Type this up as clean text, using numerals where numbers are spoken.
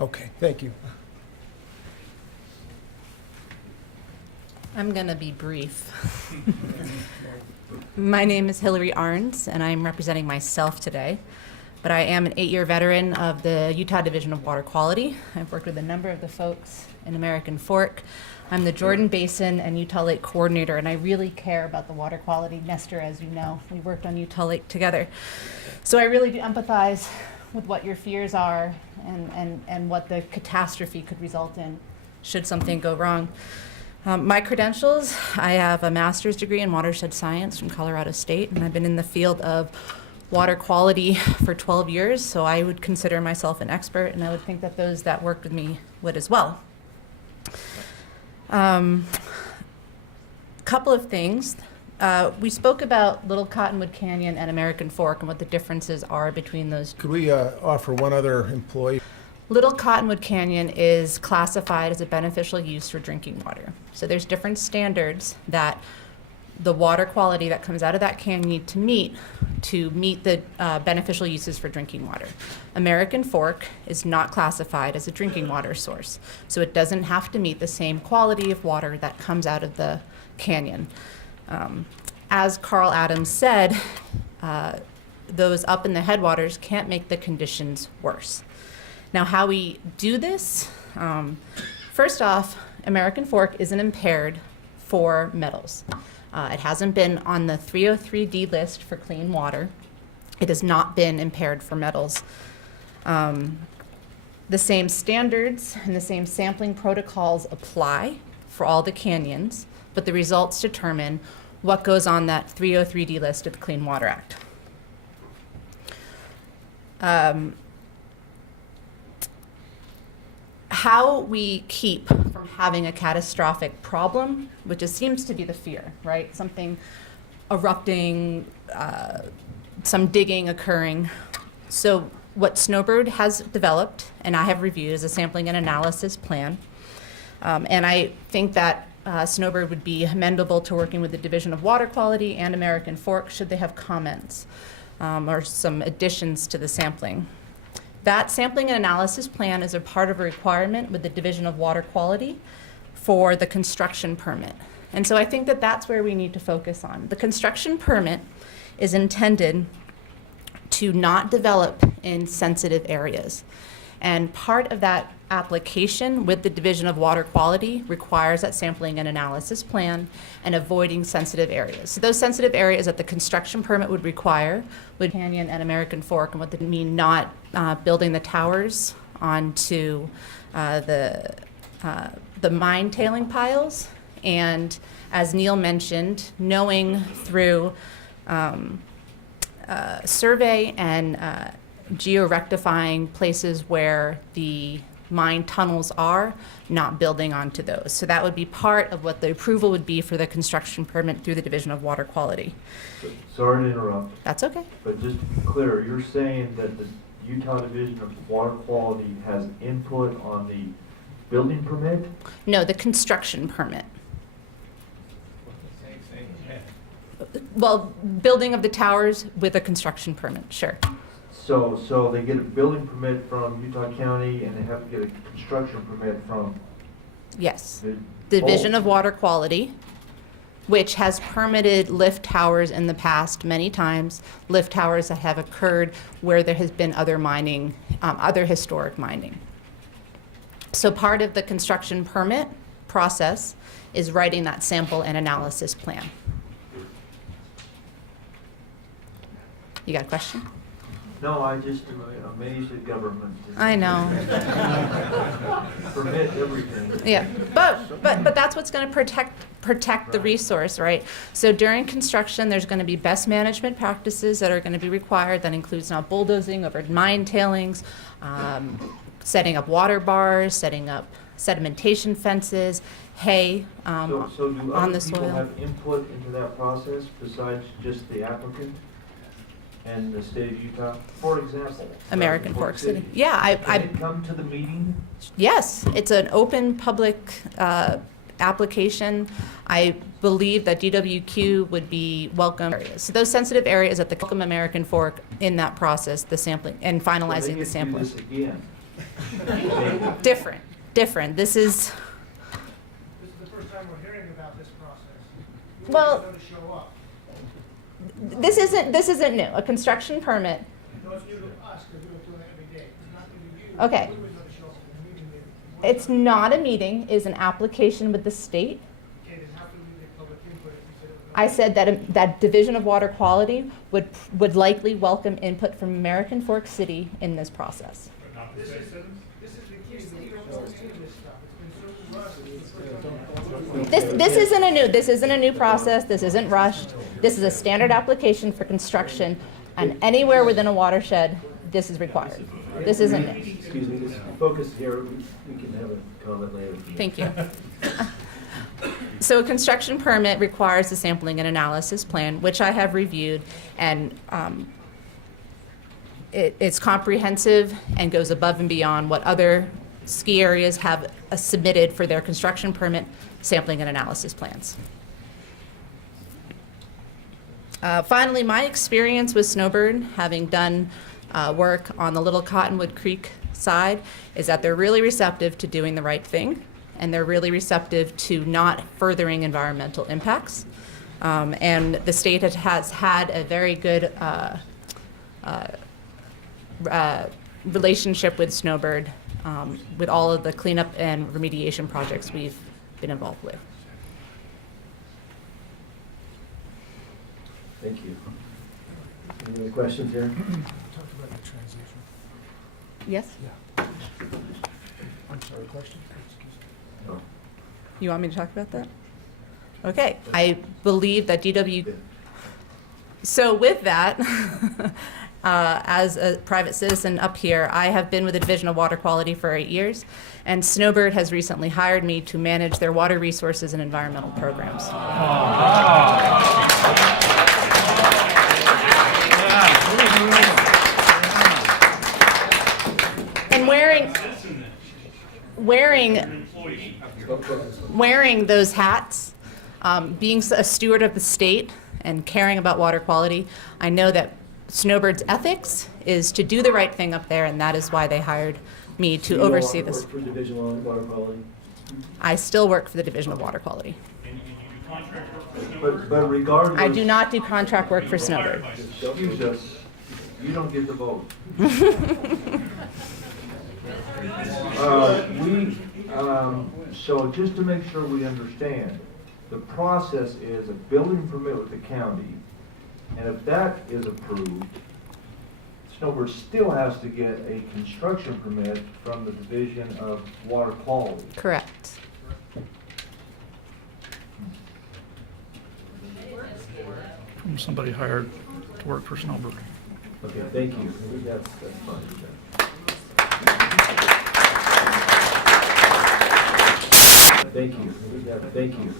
Okay, thank you. I'm going to be brief. My name is Hilary Arens, and I'm representing myself today. But I am an 8-year veteran of the Utah Division of Water Quality. I've worked with a number of the folks in American Fork. I'm the Jordan Basin and Utah Lake Coordinator, and I really care about the water quality. Nestor, as you know, we worked on Utah Lake together. So I really do empathize with what your fears are and what the catastrophe could result in should something go wrong. My credentials, I have a master's degree in watershed science from Colorado State, and I've been in the field of water quality for 12 years, so I would consider myself an expert, and I would think that those that worked with me would as well. Couple of things. We spoke about Little Cottonwood Canyon and American Fork and what the differences are between those. Could we offer one other employee? Little Cottonwood Canyon is classified as a beneficial use for drinking water. So there's different standards that the water quality that comes out of that canyon need to meet the beneficial uses for drinking water. American Fork is not classified as a drinking water source, so it doesn't have to meet the same quality of water that comes out of the canyon. As Carl Adams said, those up in the headwaters can't make the conditions worse. Now, how we do this, first off, American Fork isn't impaired for metals. It hasn't been on the 303D list for clean water. It has not been impaired for metals. The same standards and the same sampling protocols apply for all the canyons, but the results determine what goes on that 303D list of the Clean Water Act. How we keep from having a catastrophic problem, which seems to be the fear, right? Something erupting, some digging occurring. So what Snowbird has developed, and I have reviewed, is a sampling and analysis plan. And I think that Snowbird would be amendable to working with the Division of Water Quality and American Fork should they have comments or some additions to the sampling. That sampling and analysis plan is a part of a requirement with the Division of Water Quality for the construction permit. And so I think that that's where we need to focus on. The construction permit is intended to not develop in sensitive areas. And part of that application with the Division of Water Quality requires that sampling and analysis plan and avoiding sensitive areas. So those sensitive areas that the construction permit would require would Canyon and American Fork, and what they mean not building the towers onto the mine tailing piles. And as Neil mentioned, knowing through survey and geo-rectifying places where the mine tunnels are, not building onto those. So that would be part of what the approval would be for the construction permit through the Division of Water Quality. Sorry to interrupt. That's okay. But just to be clear, you're saying that the Utah Division of Water Quality has input on the building permit? No, the construction permit. Well, building of the towers with a construction permit, sure. So they get a building permit from Utah County and they have to get a construction permit from? Yes. The Division of Water Quality, which has permitted lift towers in the past many times, lift towers that have occurred where there has been other mining, other historic mining. So part of the construction permit process is writing that sample and analysis plan. You got a question? No, I just am amazed at government. I know. Permit everything. Yeah, but that's what's going to protect the resource, right? So during construction, there's going to be best management practices that are going to be required. That includes not bulldozing over mine tailings, setting up water bars, setting up sedimentation fences, hay So do on other the people soil. have input into that process besides just the applicant and the state of Utah? For example, American Fork City. Yeah, Can it come to the meeting? yes, it's an open public application. I believe that DWQ would be welcome areas. So those sensitive areas at the welcome American Fork in that process, the sampling and finalizing the So they sampling. get to do this again. Different. This is, This is the first time we're hearing about this process. You Well- want to show up. this isn't new. A construction permit. No, it's new to us because we were doing it every day. It's not new to you. Okay. We would know to show up at the meeting. It's not a meeting, it's an application with the state. Okay, then how can we get public input if you said it was? I said that Division of Water Quality would likely welcome input from American Fork City in this process. This is the key, that you don't know any of this stuff. It's been so rushed. It's the first time. This isn't a new process, this isn't rushed. This is a standard application for construction, and anywhere within a watershed, this is required. This isn't new. Excuse me, just focus here, we can have a comment later. Thank you. So a construction permit requires a sampling and analysis plan, which I have reviewed, and it's comprehensive and goes above and beyond what other ski areas have submitted for their construction permit sampling and analysis plans. Finally, my experience with Snowbird, having done work on the Little Cottonwood Creek side, is that they're really receptive to doing the right thing, and they're really receptive to not furthering environmental impacts. And the state has had a very good relationship with Snowbird with all of the cleanup and remediation projects we've been involved with. Thank you. Any other questions here? Talk about the transition. Yes? Yeah. I'm sorry, question? Excuse me. No. You want me to talk about that? Okay, I believe that DW. So with that, as a private citizen up here, I have been with the Division of Water Quality for 8 years, and Snowbird has recently hired me to manage their water resources and environmental programs. And wearing those hats, being a steward of the state and caring about water quality, I know that Snowbird's ethics is to do the right thing up there, and that is why they hired me to You oversee all this. work for Division of Water Quality? I still work for the Division of Water Quality. But regardless. I do not do contract work for Snowbird. Excuse us, you don't get the vote. So just to make sure we understand, the process is a building permit with the county, and if that is approved, Snowbird still has to get a construction permit from the Division of Water Quality. Correct. From somebody hired to work for Snowbird. Okay, thank you. That's fine. Thank you. Thank you.